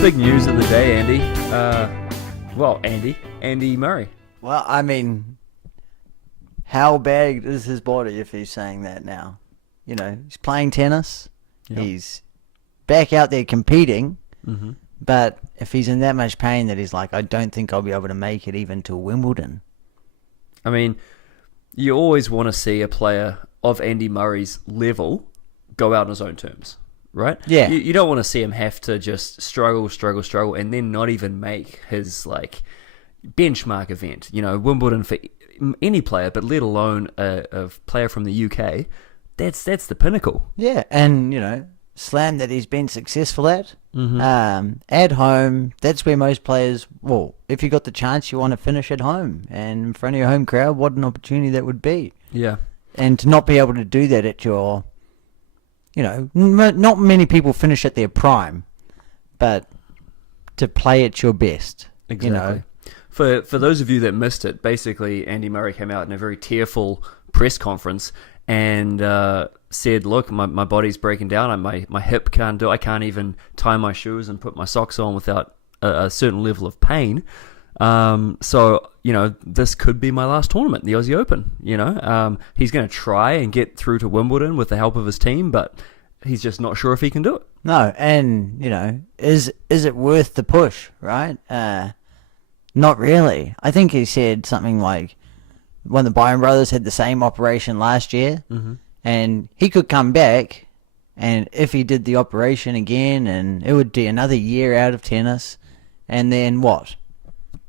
big news of the day, Andy. Andy Murray. Well, I mean, how bad is his body if he's saying that now? You know, he's playing tennis. Yep. He's back out there competing. Mm-hmm. But if he's in that much pain that he's like, I don't think I'll be able to make it even to Wimbledon. I mean, you always want to see a player of Andy Murray's level go out on his own terms, right? Yeah. You don't want to see him have to just struggle, and then not even make his, like, benchmark event. You know, Wimbledon for any player, but let alone a player from the UK, that's the pinnacle. Yeah, and, you know, slam that he's been successful at. Mm-hmm. At home, that's where most players, well, if you got the chance, you want to finish at home and in front of your home crowd, what an opportunity that would be. Yeah. And to not be able to do that at your, you know, not many people finish at their prime, but to play at your best. Exactly. You know. For those of you that missed it, basically Andy Murray came out in a very tearful press conference and said, look, my body's breaking down. My hip can't do it. I can't even tie my shoes and put my socks on without a certain level of pain. So, you know, this could be my last tournament, the Aussie Open. You know, he's going to try and get through to Wimbledon with the help of his team, but he's just not sure if he can do it. No, and, you know, is it worth the push, right? Not really. I think he said something like, when the Byron brothers had the same operation last year, mm-hmm. and he could come back, and if he did the operation again, and it would be another year out of tennis, and then what?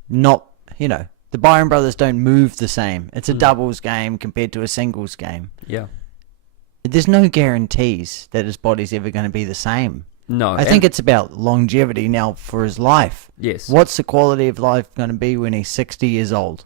Not, you know, the Byron brothers don't move the same. It's a doubles game compared to a singles game. Yeah. There's no guarantees that his body's ever going to be the same. No. I think it's about longevity now for his life. Yes. What's the quality of life going to be when he's 60 years old?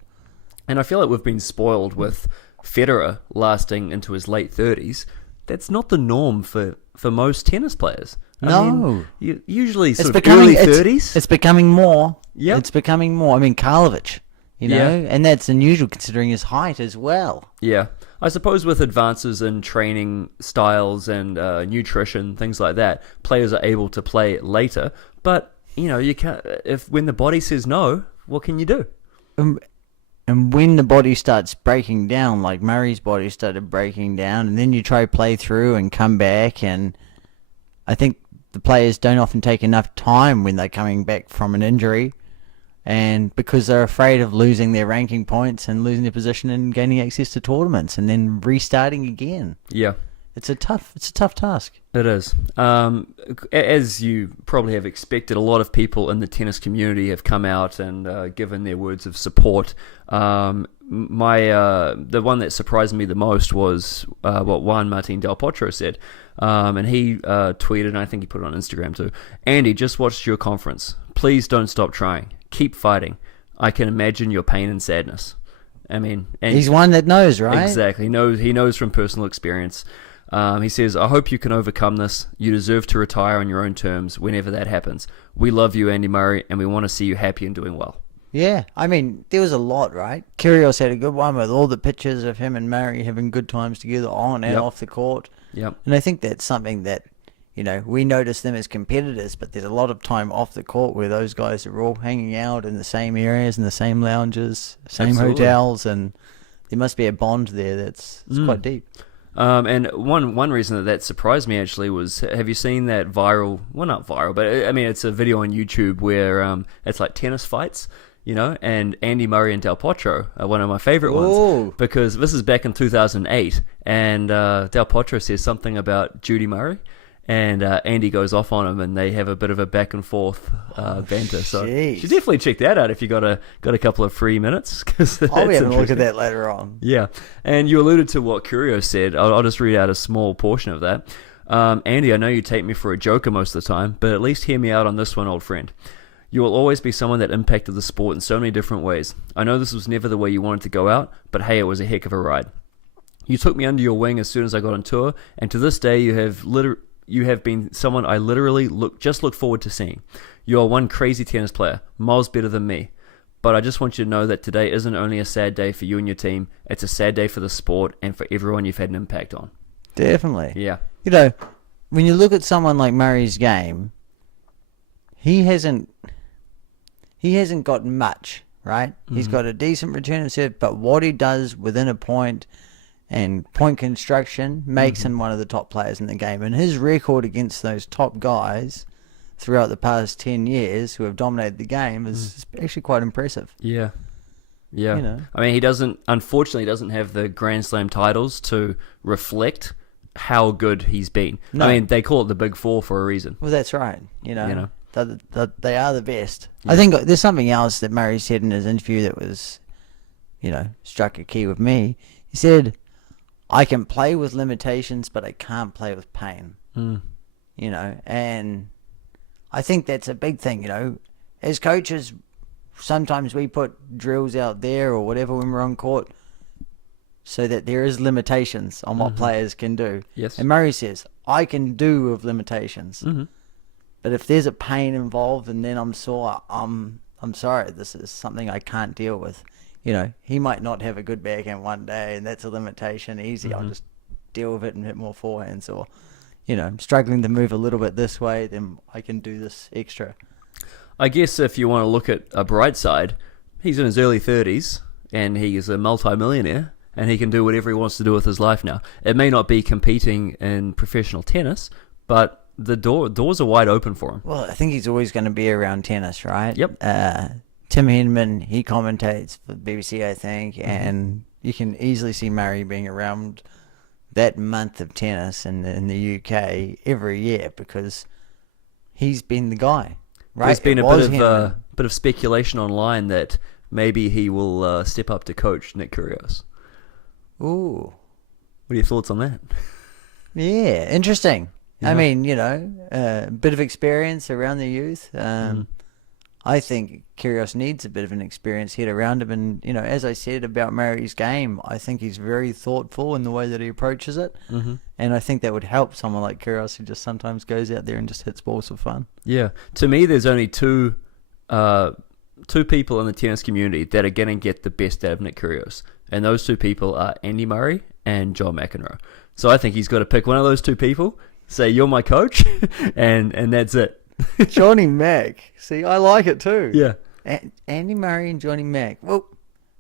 And I feel like we've been spoiled with Federer lasting into his late 30s. That's not the norm for most tennis players. I mean, usually sort of early 30s. It's becoming more. Yeah. It's becoming more. I mean, Karlovic, you know, and that's unusual considering his height as well. Yeah. I suppose with advances in training styles and nutrition, things like that, players are able to play later. But, you know, you can't. When the body says no, what can you do? And when the body starts breaking down, like Murray's body started breaking down, and then you try play through and come back, and I think the players don't often take enough time when they're coming back from an injury, and because they're afraid of losing their ranking points and losing their position and gaining access to tournaments and then restarting again. Yeah. It's a tough task. It is. As you probably have expected, a lot of people in the tennis community have come out and given their words of support. The one that surprised me the most was what Juan Martín Del Potro said. And he tweeted, and I think he put it on Instagram too, Andy, just watched your conference. Please don't stop trying. Keep fighting. I can imagine your pain and sadness. I mean... And he's one that knows, right? Exactly. He knows from personal experience. He says, I hope you can overcome this. You deserve to retire on your own terms whenever that happens. We love you, Andy Murray, and we want to see you happy and doing well. Yeah, I mean, there was a lot, right? Kyrgios had a good one with all the pictures of him and Murray having good times together on and off the court. Yep. And I think that's something that, you know, we notice them as competitors, but there's a lot of time off the court where those guys are all hanging out in the same areas, in the same lounges, same hotels, and there must be a bond there that's quite deep. And one reason that surprised me actually was, have you seen that viral, well not viral, but I mean it's a video on YouTube where it's like tennis fights, you know, and Andy Murray and Del Potro are one of my favorite ones, because this is back in 2008, and Del Potro says something about Judy Murray, and Andy goes off on him, and they have a bit of a back and forth banter. So you should definitely check that out if you got a couple of free minutes. I'll be having a look at that later on. Yeah, and you alluded to what Kyrgios said. I'll just read out a small portion of that. Andy, I know you take me for a joker most of the time, but at least hear me out on this one, old friend. You will always be someone that impacted the sport in so many different ways. I know this was never the way you wanted to go out, but hey, it was a heck of a ride. You took me under your wing as soon as I got on tour, and to this day you have been someone I literally look forward to seeing. You are one crazy tennis player, miles better than me. But I just want you to know that today isn't only a sad day for you and your team, it's a sad day for the sport and for everyone you've had an impact on. Definitely. Yeah. You know, when you look at someone like Murray's game, he hasn't got much, right? He's got a decent return of serve, but what he does within a point and point construction makes him one of the top players in the game. And his record against those top guys throughout the past 10 years who have dominated the game is actually quite impressive. Yeah. Yeah. You know. I mean, unfortunately doesn't have the Grand Slam titles to reflect how good he's been. No. I mean, they call it the Big Four for a reason. Well, that's right. You know. They are the best. Yeah. I think there's something else that Murray said in his interview that was, struck a key with me. He said, I can play with limitations, but I can't play with pain. And I think that's a big thing, As coaches, sometimes we put drills out there or whatever when we're on court so that there is limitations on what players can do. Yes. And Murray says, I can do with limitations. But if there's a pain involved and then I'm sore, I'm sorry, this is something I can't deal with. He might not have a good backhand one day and that's a limitation. Easy, I'll just deal with it and hit more forehands. Or, I'm struggling to move a little bit this way, then I can do this extra. I guess if you want to look at a bright side, he's in his early 30s and he is a multi-millionaire and he can do whatever he wants to do with his life now. It may not be competing in professional tennis, but the doors are wide open for him. Well, I think he's always going to be around tennis, right? Yep. Tim Henman, he commentates for the BBC, I think, and you can easily see Murray being around that month of tennis in the UK every year because he's been the guy, right? There's been a bit of speculation online that maybe he will step up to coach Nick Kyrgios. Ooh. What are your thoughts on that? Yeah, interesting. Yeah. I mean, a bit of experience around the youth. I think Kyrgios needs a bit of an experienced head around him. And, as I said about Murray's game, I think he's very thoughtful in the way that he approaches it. And I think that would help someone like Kyrgios who just sometimes goes out there and just hits balls for fun. Yeah. To me, there's only two people in the tennis community that are going to get the best out of Nick Kyrgios. And those two people are Andy Murray and John McEnroe. So I think he's got to pick one of those two people, say, you're my coach, and that's it. Johnny Mac. See, I like it too. Yeah. Andy Murray and Johnny Mac. Well,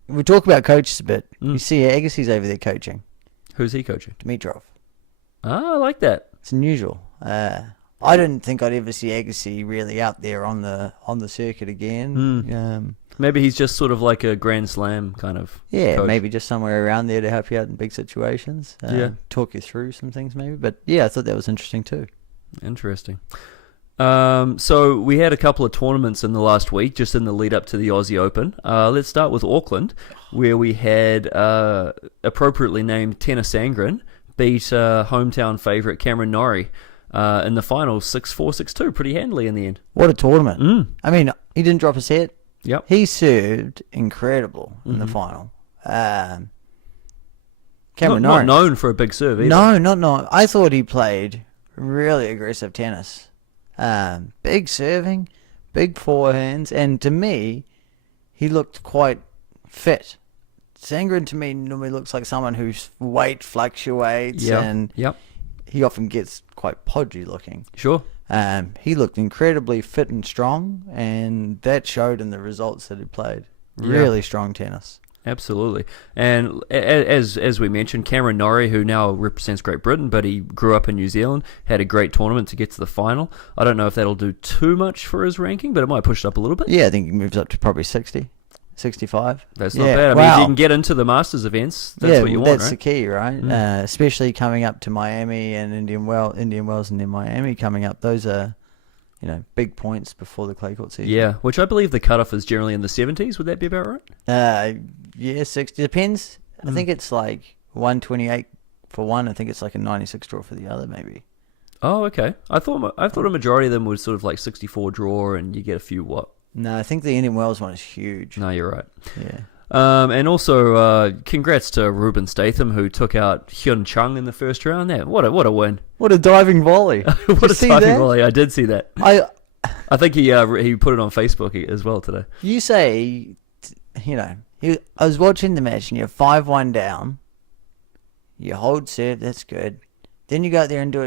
we talk about coaches a bit. You see Agassi's over there coaching. Who's he coaching? Dimitrov. Ah, I like that. It's unusual. I didn't think I'd ever see Agassi really out there on the circuit again. Maybe he's just sort of like a Grand Slam kind of coach. Maybe just somewhere around there to help you out in big situations. Talk you through some things maybe. But yeah, I thought that was interesting too. Interesting. So we had a couple of tournaments in the last week, just in the lead up to the Aussie Open. Let's start with Auckland, where we had appropriately named Tennis Sangren beat hometown favourite Cameron Norrie in the final 6-4, 6-2, pretty handily in the end. What a tournament. I mean, he didn't drop a set. Yep. He served incredible in the final. Cameron Norrie. Not known for a big serve either. No, not known. I thought he played really aggressive tennis. Big serving, big forehands, and to me, he looked quite fit. Sangren to me normally looks like someone whose weight fluctuates, and he often gets quite podgy looking. Sure. He looked incredibly fit and strong, and that showed in the results that he played. Really strong tennis. Absolutely. And as we mentioned, Cameron Norrie, who now represents Great Britain, but he grew up in New Zealand, had a great tournament to get to the final. I don't know if that'll do too much for his ranking, but it might push it up a little bit. Yeah, I think he moves up to probably 60, 65. That's not bad. I mean, if you can get into the Masters events, that's what you want, that's right? the key, right? Especially coming up to Miami and Indian Wells and then Miami coming up. Those are, big points before the clay court season. Yeah, which I believe the cutoff is generally in the 70s. Would that be about right? Yeah, 60. Depends. I think it's like 128 for one. I think it's like a 96 draw for the other, maybe. Oh, okay. I thought a majority of them was sort of like 64 draw, and you get a few what? No, I think the Indian Wells one is huge. No, you're right. Yeah. And also, congrats to Ruben Statham, who took out Hyun Chung in the first round. There, what a win! What a diving volley! What a diving volley! I did see that. I think he put it on Facebook as well today. You say, I was watching the match, and you're 5-1 down. You hold serve, that's good. Then you go out there and do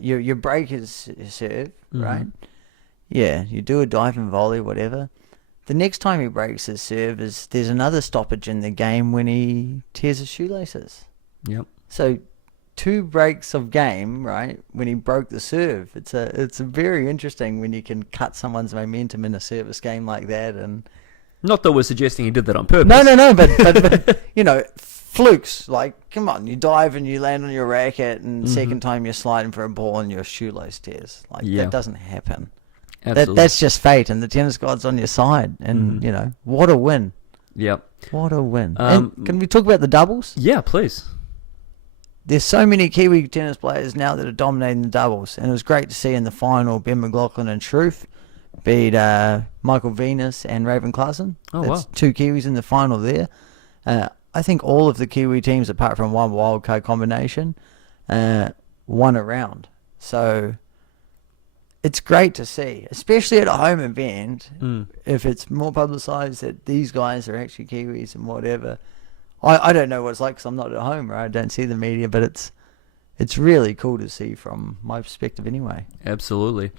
you break his serve, right? Yeah, you do a diving volley, whatever. The next time he breaks his serve there's another stoppage in the game when he tears his shoelaces. Yep. So 2 breaks of game, right? When he broke the serve, it's a very interesting when you can cut someone's momentum in a service game like that. And Not that we're suggesting he did that on purpose. no, but flukes. Like, come on, you dive and you land on your racket, and second time you're sliding for a ball and your shoelace tears. Like that doesn't happen. Absolutely. That's just fate, and the tennis god's on your side. And what a win! Yep. What a win! And can we talk about the doubles? Yeah, please. There's so many Kiwi tennis players now that are dominating the doubles, and it was great to see in the final Ben McLaughlin and Shrew beat Michael Venus and Raven Klaasen. Oh, That's wow. 2 Kiwis in the final there. I think all of the Kiwi teams, apart from one wildcard combination, won a round. So it's great to see, especially at a home event, if it's more publicised that these guys are actually Kiwis and whatever. I don't know what it's like because I'm not at home, right? I don't see the media, but it's really cool to see from my perspective anyway. Absolutely.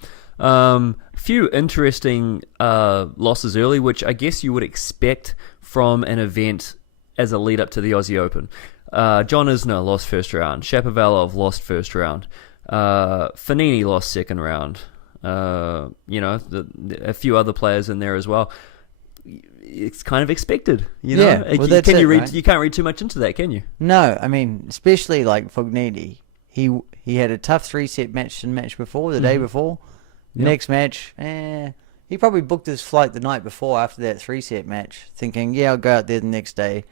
Few interesting losses early, which I guess you would expect from an event as a lead up to the Aussie Open. John Isner lost first round. Shapovalov lost first round. Fanini lost second round. A few other players in there as well. It's kind of expected, Yeah, well, that's it, right? You can't read too much into that, can you? No, I mean, especially like Fognini. He had a tough 3-set match before, the day before. Yep. Next match, he probably booked his flight the night before after that 3-set match, thinking, yeah, I'll go out there the next day.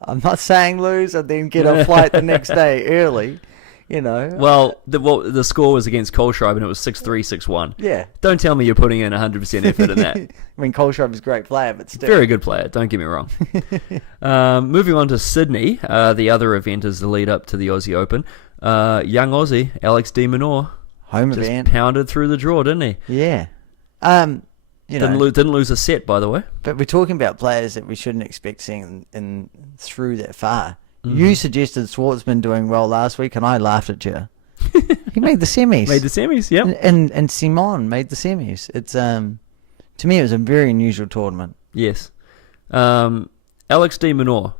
I'm not saying lose and then get a flight the next day early, Well, the score was against Kohlschreiber and it was 6-3, 6-1. Yeah. Don't tell me you're putting in 100% effort in that. I mean, Kohlschreiber's a great player, but still. Very good player, don't get me wrong. Moving on to Sydney, the other event is the lead up to the Aussie Open. Young Aussie, Alex de Minaur, Home just event. pounded through the draw, didn't he? Yeah. Didn't lose a set, by the way. But we're talking about players that we shouldn't expect seeing in through that far. You suggested Schwartzman doing well last week, and I laughed at you. He made the semis. Made the semis, yep. And Simon made the semis. It's to me, it was a very unusual tournament. Yes. Alex de Minaur,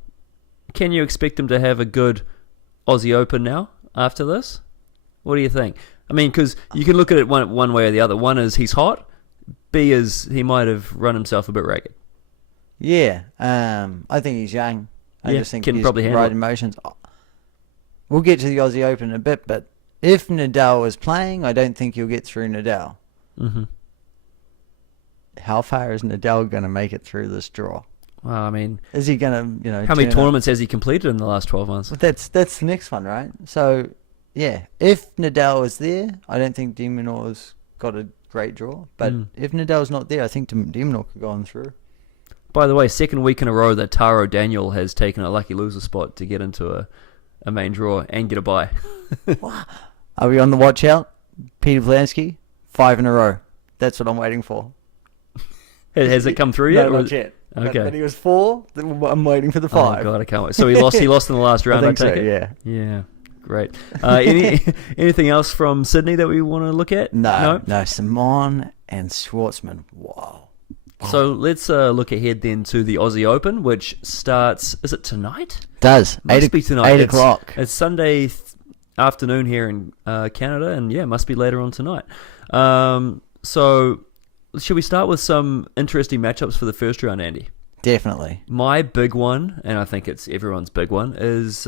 can you expect him to have a good Aussie Open now after this? What do you think? I mean, because you can look at it one way or the other. One is he's hot. B is he might have run himself a bit ragged. Yeah. I think he's young. I just think can he's probably handle right it. emotions. We'll get to the Aussie Open in a bit, but if Nadal is playing, I don't think he'll get through Nadal. Mm-hmm. How far is Nadal going to make it through this draw? Well, I mean, Is he going to, how many turn up? tournaments has he completed in the last 12 months? But that's the next one, right? So, yeah, if Nadal is there, I don't think de Minaur's got a great draw. But if Nadal's not there, I think de Minaur could go on through. By the way, second week in a row that Taro Daniel has taken a lucky loser spot to get into a main draw and get a bye. Are we on the watch out? Peter Vlansky, 5 in a row. That's what I'm waiting for. Has it come through yet? No, or not yet. Okay. But he was 4. I'm waiting for the 5. Oh god, I can't wait. So he lost. He lost in the last round. I think take so, it. yeah. Yeah, great. Anything else from Sydney that we want to look at? No. Simon and Schwartzman. Wow. So let's look ahead then to the Aussie Open, which starts. Is it tonight? Does. Must be tonight. 8 o'clock. It's Sunday afternoon here in Canada, and yeah, must be later on tonight. So should we start with some interesting matchups for the first round, Andy? Definitely. My big one, and I think it's everyone's big one, is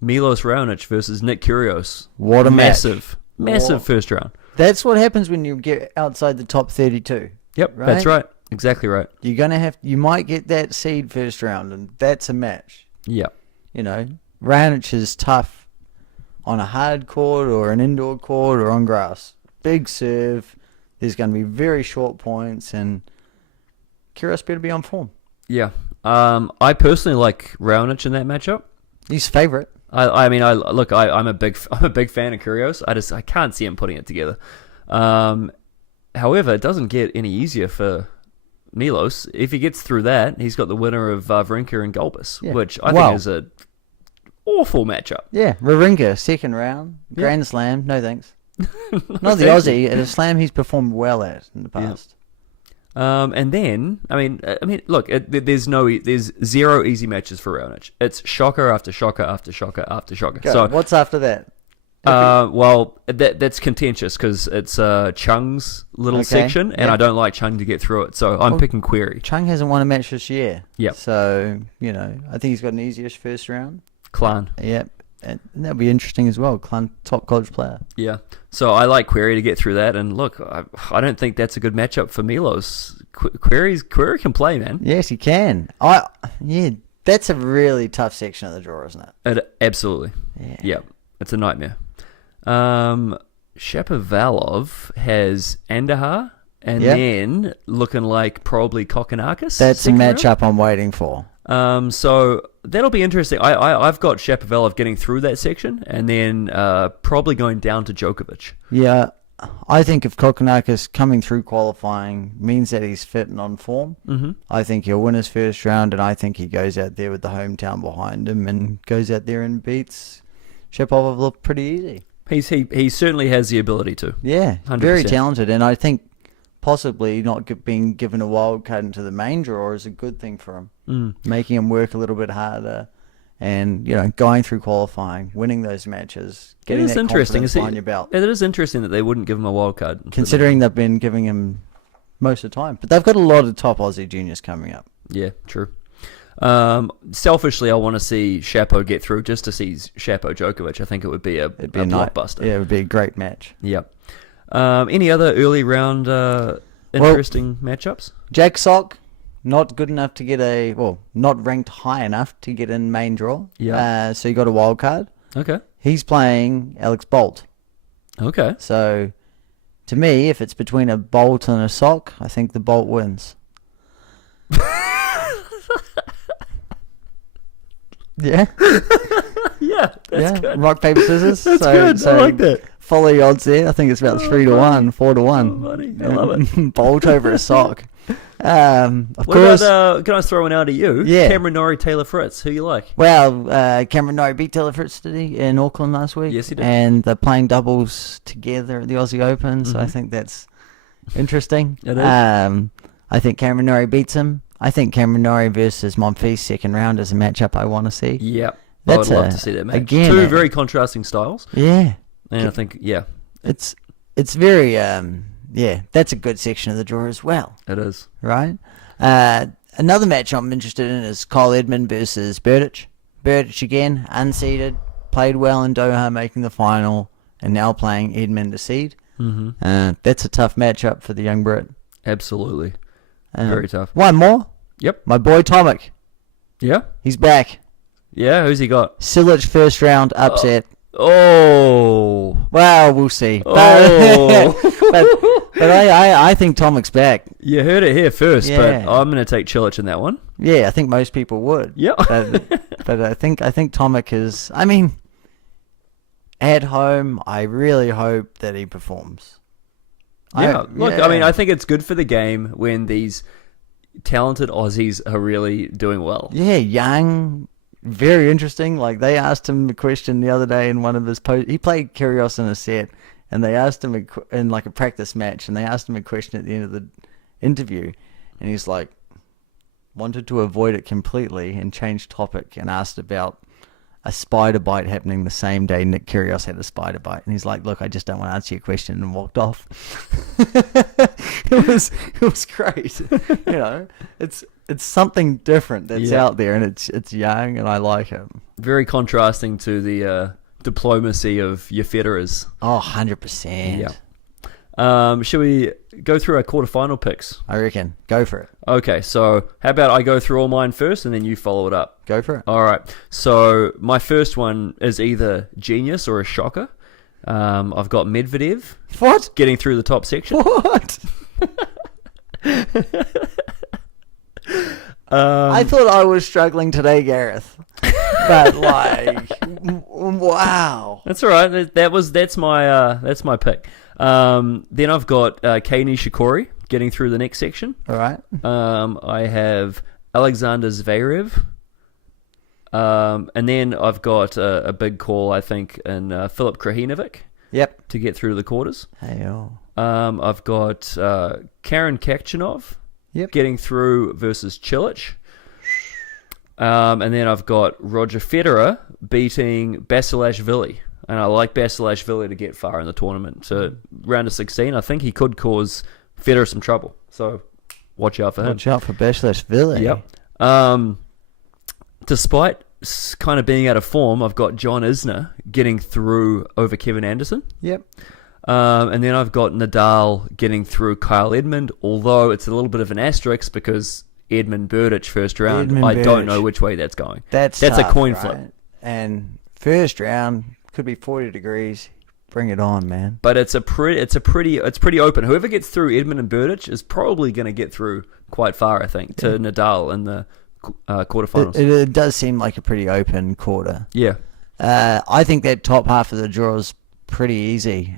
Milos Raonic versus Nick Kyrgios. What a massive What- first round. That's what happens when you get outside the top 32. Yep, Right? that's right. Exactly right. You might get that seed first round, and that's a match. Yeah. Raonic is tough on a hard court or an indoor court or on grass. Big serve. There's going to be very short points, and Kyrgios better be on form. Yeah. I personally like Raonic in that matchup. He's favourite. I'm a big fan of Kyrgios. I can't see him putting it together. However, it doesn't get any easier for Milos. If he gets through that, he's got the winner of Wawrinka and Gulbis, which I think is a awful matchup. Yeah, Wawrinka, second round, Yeah. Grand Slam, no thanks. Not the Aussie. At a slam, he's performed well at in the past. And then, I mean, look, there's zero easy matches for Raonic. It's shocker after shocker after shocker after shocker. Go. So What's after that? well, that's contentious because it's Chung's little section, and I don't like Chung to get through it, so I'm picking Query. Chung hasn't won a match this year. Yep. So, I think he's got an easiest first round. Clan. Yep. And that'll be interesting as well. Clan, top college player. Yeah. So I like Query to get through that, and look, I don't think that's a good matchup for Milos. Query can play, man. Yes, he can. That's a really tough section of the draw, isn't it? Absolutely. Yeah. Yep. It's a nightmare. Shapovalov has Andahar, and then looking like probably Kokkinakis. That's a matchup I'm waiting for. So that'll be interesting. I've got Shapovalov getting through that section, and then probably going down to Djokovic. Yeah, I think if Kokkinakis coming through qualifying means that he's fit and on form, I think he'll win his first round, and I think he goes out there with the hometown behind him and goes out there and beats Shapovalov pretty easy. He certainly has the ability to. Yeah, 100%. Very talented, and I think possibly not being given a wild card into the main draw is a good thing for him, making him work a little bit harder, and going through qualifying, winning those matches, getting that confidence behind your belt. It is interesting that they wouldn't give him a wild card, considering they've been giving him most of the time. But they've got a lot of top Aussie juniors coming up. Yeah, true. Selfishly, I want to see Shapo get through just to see Shapo Djokovic. I think it would be a blockbuster. Yeah, it would be a great match. Yep. Any other early round interesting matchups? Jack Sock, not good enough to get not ranked high enough to get in main draw. Yeah. So you got a wild card. Okay. He's playing Alex Bolt. Okay. So, to me, if it's between a Bolt and a Sock, I think the Bolt wins. Yeah. Yeah, that's good. Rock, paper, scissors. That's good. I like that. Follow your odds there. I think it's about 3-1, 4-1. Oh, buddy. I love it. Bolt over a Sock. Of what course. About, can I throw one out at you? Yeah. Cameron Norrie, Taylor Fritz. Who you like? Well, Cameron Norrie beat Taylor Fritz today in Auckland last week. Yes, he did. And they're playing doubles together at the Aussie Open, so I think that's interesting. It is. I think Cameron Norrie beats him. I think Cameron Norrie versus Monfils second round is a matchup I want to see. Yep. I would love to see that match. Again, two very contrasting styles. Yeah. And I think, It's very, that's a good section of the draw as well. it is. Right? Another match I'm interested in is Kyle Edmund versus Berdych. Berdych again, unseeded, played well in Doha, making the final, and now playing Edmund to seed. That's a tough matchup for the young Brit. Absolutely. Very tough. One more. Yep. My boy Tomic. Yeah? He's back. Yeah, who's he got? Silic first round upset. Oh. Well, we'll see. Oh. But I think Tomic's back. You heard it here first, Yeah. but I'm going to take Cilic in that one. Yeah, I think most people would. Yep. But I think Tomic is. I mean, at home, I really hope that he performs. Yeah, I mean, I think it's good for the game when these talented Aussies are really doing well. Yeah, young, very interesting. Like, they asked him a question the other day in one of his posts. He played Kyrgios in a set, and they asked him in like a practice match, and they asked him a question at the end of the interview, and he's like, wanted to avoid it completely and changed topic and asked about a spider bite happening the same day Nick Kyrgios had a spider bite, and he's like, "Look, I just don't want to answer your question," and walked off. It was great. It's something different that's out there, and it's young, and I like it. Very contrasting to the diplomacy of your Federers. Oh, 100%. Yeah. Should we go through our quarterfinal picks? I reckon. Go for it. Okay, so how about I go through all mine first and then you follow it up? Go for it. All right. So my first one is either genius or a shocker. I've got Medvedev. What? Getting through the top section. What? I thought I was struggling today, Gareth. But wow. That's all right. That's my pick. Then I've got Kei Nishikori getting through the next section. All right. I have Alexander Zverev. And then I've got a big call, I think, in Filip Krajinovic Yep. to get through to the quarters. Hey, oh. I've got Karen Khachanov Yep. getting through versus Cilic. And then I've got Roger Federer beating Basilashvili. And I like Basilashvili to get far in the tournament. So round of 16, I think he could cause Federer some trouble. So watch out for him. Watch out for Basilashvili. Yep. Despite kind of being out of form, I've got John Isner getting through over Kevin Anderson. Yep. And then I've got Nadal getting through Kyle Edmund, although it's a little bit of an asterisk because Edmund Burditch first round. I don't know which way that's going. That's tough, a coin right? flip. And first round could be 40 degrees. Bring it on, man. But it's pretty open. Whoever gets through Edmund and Burditch is probably going to get through quite far, I think, to Nadal in the quarterfinals. It does seem like a pretty open quarter. Yeah. I think that top half of the draw is pretty easy.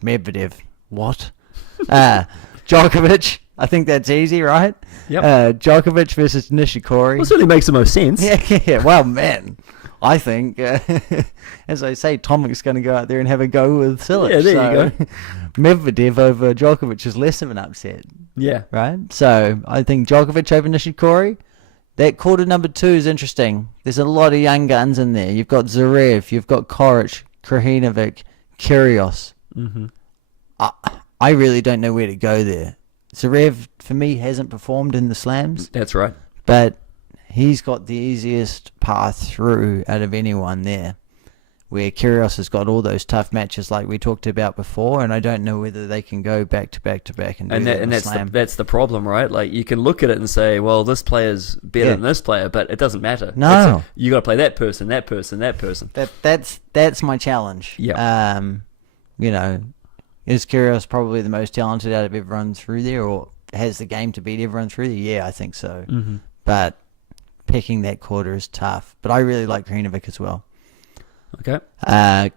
Medvedev, what? Djokovic, I think that's easy, right? Yep. Djokovic versus Nishikori. Well, certainly makes the most sense. Yeah. Well, man, I think, as I say, Tomic's going to go out there and have a go with Cilic. Yeah, there you go. Medvedev over Djokovic is less of an upset. Yeah. Right? So I think Djokovic over Nishikori. That quarter number 2 is interesting. There's a lot of young guns in there. You've got Zverev, you've got Koric, Krajinovic, Kyrgios. Mm-hmm. I really don't know where to go there. Zverev, for me, hasn't performed in the slams. That's right. But he's got the easiest path through out of anyone there. Where Kyrgios has got all those tough matches like we talked about before, and I don't know whether they can go back to back to back and do that in the slam. That's the problem, right? Like you can look at it and say, well, this player's better than this player, but it doesn't matter. No, you got to play that person, that person, that person. That's my challenge. Yeah. Is Kyrgios probably the most talented out of everyone through there, or has the game to beat everyone through there? Yeah, I think so. Mm-hmm. But picking that quarter is tough. But I really like Krajinovic as well. Okay.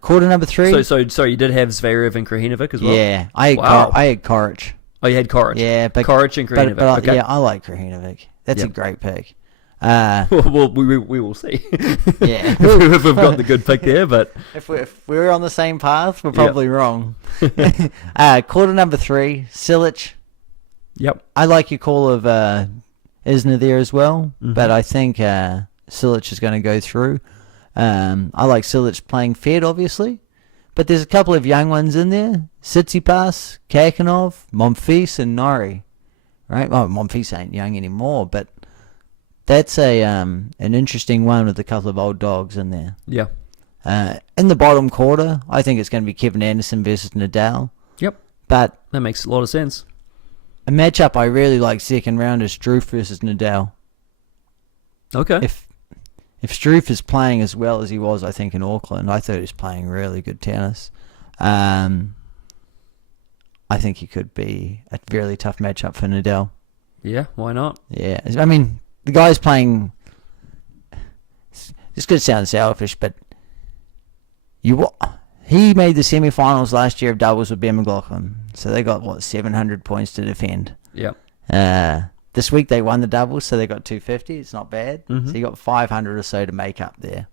Quarter number 3. So you did have Zverev and Krajinovic as well? Yeah, I had Koric. Oh, you had Koric. Yeah, but Koric and Krajinovic. But okay. yeah, I like Krajinovic. That's a great pick. Well, we will see. Yeah, if we've got the good pick there, but if we're on the same path, we're probably wrong. Quarter number 3, Cilic. Yep. I like your call of Isner there as well, but I think Cilic is going to go through. I like Cilic playing Fed, obviously, but there's a couple of young ones in there: Tsitsipas, Khachanov, Monfils, and Norrie. Right? Well, Monfils ain't young anymore, but that's an interesting one with a couple of old dogs in there. Yeah. In the bottom quarter, I think it's going to be Kevin Anderson versus Nadal. Yep. But that makes a lot of sense. A matchup I really like second round is Struff versus Nadal. Okay. If Struff is playing as well as he was, I think, in Auckland, I thought he was playing really good tennis. I think he could be a really tough matchup for Nadal. Yeah, why not? Yeah, I mean, the guy's playing. This could sound selfish, but he made the semi-finals last year of doubles with Ben McLaughlin, so they got 700 points to defend. Yeah. This week they won the doubles, so they got 250. It's not bad. Mm-hmm. So you got 500 or so to make up there.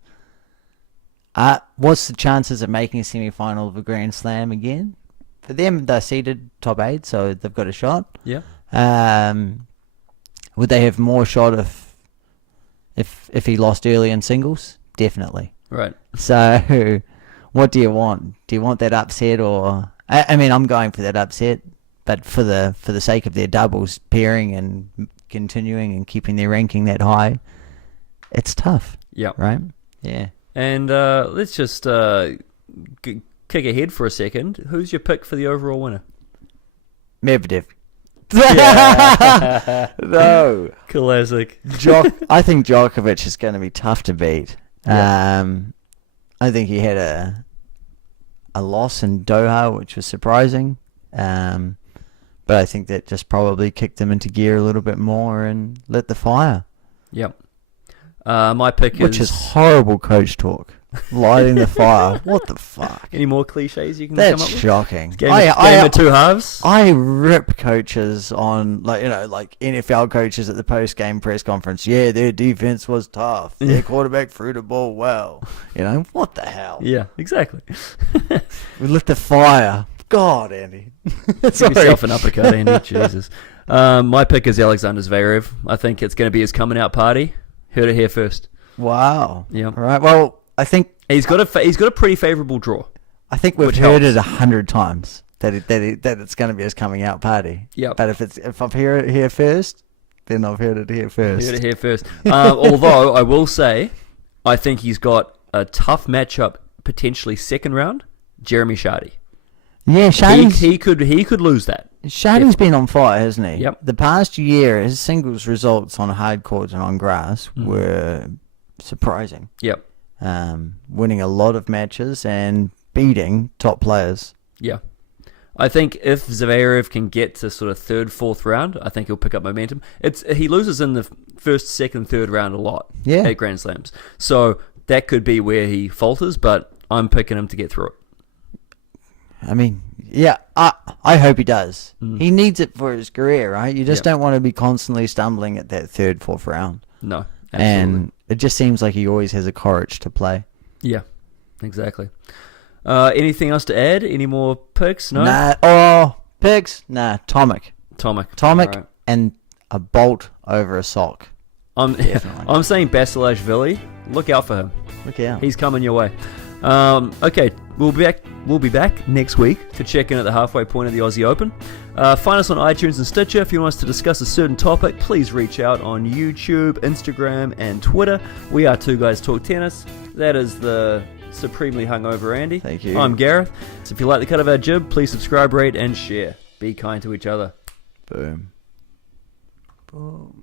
What's the chances of making a semi-final of a Grand Slam again? For them, they're seeded top 8, so they've got a shot. Yeah. Would they have more shot if he lost early in singles? Definitely. Right. So, what do you want? Do you want that upset, or I mean, I'm going for that upset, but for the sake of their doubles pairing and continuing and keeping their ranking that high, it's tough. Yeah. Right. Yeah. And let's just kick ahead for a second. Who's your pick for the overall winner? Medvedev. Yeah. No. Classic. I think Djokovic is going to be tough to beat. Yeah. I think he had a loss in Doha, which was surprising. But I think that just probably kicked him into gear a little bit more and lit the fire. Yep. My pick which is horrible coach talk. Lighting the fire. What the fuck? Any more cliches you can That's come up with? shocking. Game of two halves. I rip coaches on, like NFL coaches at the post-game press conference. Yeah, their defense was tough. Their quarterback threw the ball well. What the hell? Yeah, exactly. We lit the fire. God, Andy. Give yourself an uppercut, Andy. Jesus. My pick is Alexander Zverev. I think it's going to be his coming out party. Heard it here first. Wow. Yeah. All right. Well, I think he's got a pretty favourable draw. I think we've heard it 100 times that it's going to be his coming out party. Yeah. But if I've heard it here first, then I've heard it here first. Heard it here first. Although I will say, I think he's got a tough matchup potentially second round. Jeremy Shardy. Yeah, he could lose that. Shardy's been on fire, hasn't he? Yep. The past year, his singles results on hard courts and on grass were surprising. Yep. Winning a lot of matches and beating top players. Yeah. I think if Zverev can get to sort of third, fourth round, I think he'll pick up momentum. He loses in the first, second, third round a lot at Grand Slams. So that could be where he falters, but I'm picking him to get through it. I mean, yeah, I hope he does. He needs it for his career, right? You just don't want to be constantly stumbling at that third, fourth round. No, absolutely. And it just seems like he always has a courage to play. Yeah, exactly. Anything else to add? Any more picks? No? Nah. Picks? Nah, Tomic, right. and a bolt over a sock. I'm saying Basilashvili. Look out for him. Look out. He's coming your way. Okay, we'll be back next week to check in at the halfway point of the Aussie Open. Find us on iTunes and Stitcher. If you want us to discuss a certain topic, please reach out on YouTube, Instagram, and Twitter. We are Two Guys Talk Tennis. That is the supremely hungover Andy. Thank you. I'm Gareth. So if you like the cut of our jib, please subscribe, rate, and share. Be kind to each other. Boom. Boom.